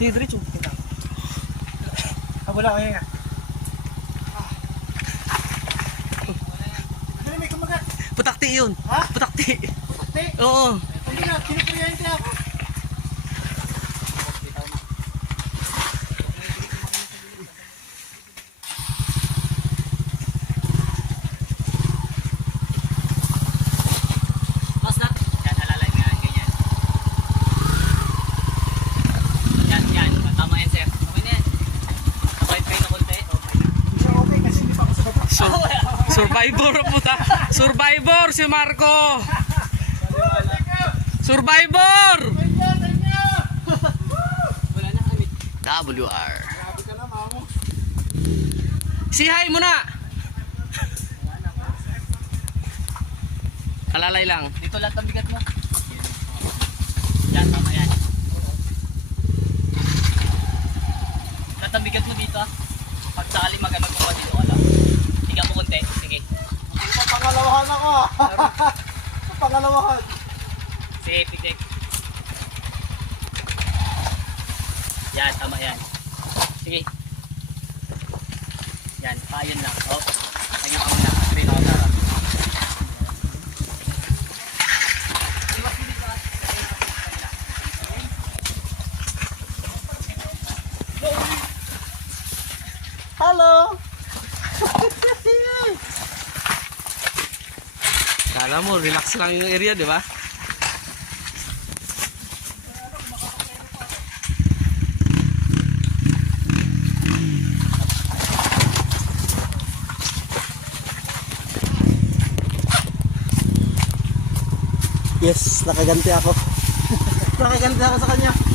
Sige, diretso. Wala kaya nga. Dali, may kumagat. Putakti yun. Ha? Putakti. Putakti? Oo. Hindi na, kinukuryente ako. Survivor puta. Survivor si Marco. Survivor. WR. Si hi muna. Alalay lang. Dito lahat ang bigat mo. Yan, tama yan. Lahat ang bigat mo dito ah. Pag sakali magamag mo dito ka lang. Higa mo konti. Sige. Pangalawahan ako ah. Pangalawahan. Sige, pitik. Yan, tama yan. Sige. Yan, payon lang. Oh, kanya ka muna. Sabihin ako na. Hello. Kala mo relax lang yung area, di ba? Yes, nakaganti ako. Nakaganti ako sa kanya.